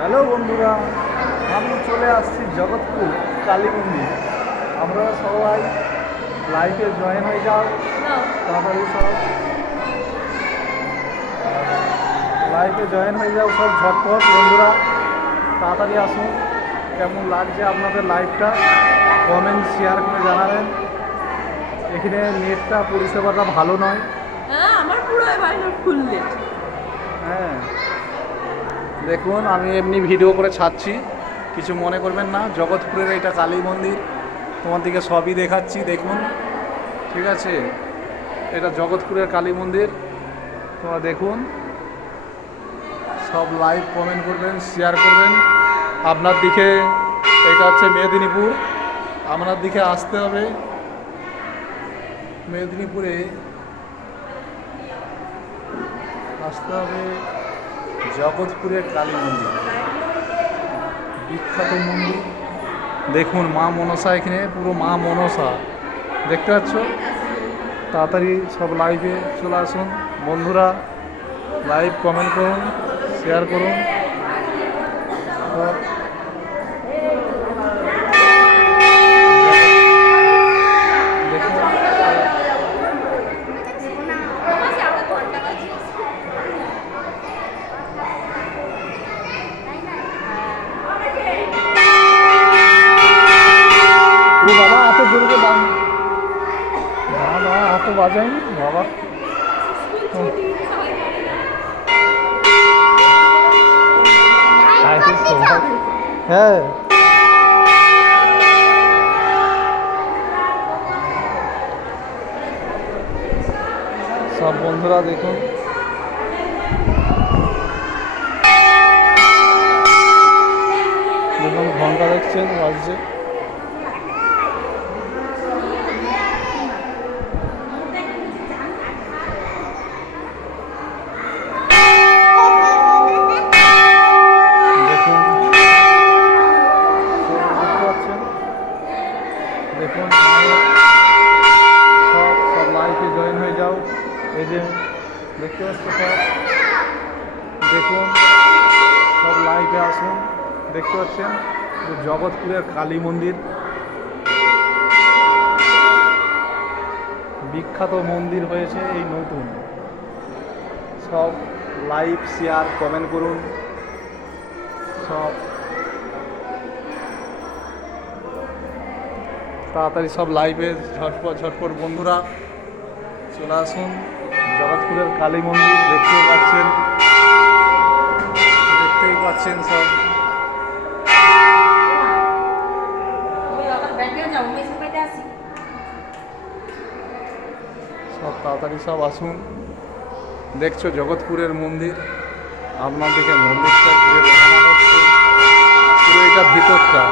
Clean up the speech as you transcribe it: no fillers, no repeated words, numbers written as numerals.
Hello বন্ধুরা, আমি চলে আসছি জগৎপুর কালী মন্দির। আপনারা সবাই লাইভে জয়েন হয়ে যাও তাড়াতাড়ি, সব লাইভে জয়েন হয়ে যাও সব ঝটপট। বন্ধুরা তাড়াতাড়ি আসুন। কেমন লাগছে আপনাদের লাইভটা কমেন্ট শেয়ার করে জানাবেন। এখানে নেটটা পরিষেবাটা ভালো নয়। আমার পুরো ফুল নেট। হ্যাঁ দেখুন, আমি এমনি ভিডিও করে ছাড়ছি, কিছু মনে করবেন না। জগৎপুরের এটা কালী মন্দির, তোমার দিকে সবই দেখাচ্ছি দেখুন, ঠিক আছে? এটা জগৎপুরের কালী মন্দির, তোমরা দেখুন। সব লাইভ কমেন্ট করবেন, শেয়ার করবেন। আপনার দিকে এটা হচ্ছে মেদিনীপুর, আপনার দিকে আসতে হবে। মেদিনীপুরে আসতে হবে জগৎপুরের কালী মন্দির, বিখ্যাত মন্দির। দেখুন মা মনসা, এখানে পুরো মা মনসা দেখতে পাচ্ছ। তাড়াতাড়ি সব লাইভে চলে আসুন বন্ধুরা, লাইভ কমেন্ট করুন, শেয়ার করুন। বাবা এত জোরে বাবা এত বাজায়নি বাবা। হ্যাঁ সব বন্ধুরা দেখুন, দেখুন ঘন্টা দেখছেন বাজছে। দেখুন সব লাইভে জয়েন হয়ে যাও। এই যে দেখতে পাচ্ছ সব, দেখুন সব লাইভে আসুন। দেখতে পাচ্ছেন জগৎপুরের কালী মন্দির, বিখ্যাত মন্দির হয়েছে এই নতুন। সব লাইভ শেয়ার কমেন্ট করুন। সব তাড়াতাড়ি সব লাইভে ঝটপট ঝটপট বন্ধুরা চলে আসুন। জগৎপুরের কালী মন্দির দেখতেই পাচ্ছেন সব। সব তাড়াতাড়ি সব আসুন। দেখছো জগৎপুরের মন্দির, আপনাদেরকে মন্দিরটা ঘুরে দেখানো হচ্ছে, পুরো এটা ভিতরটা।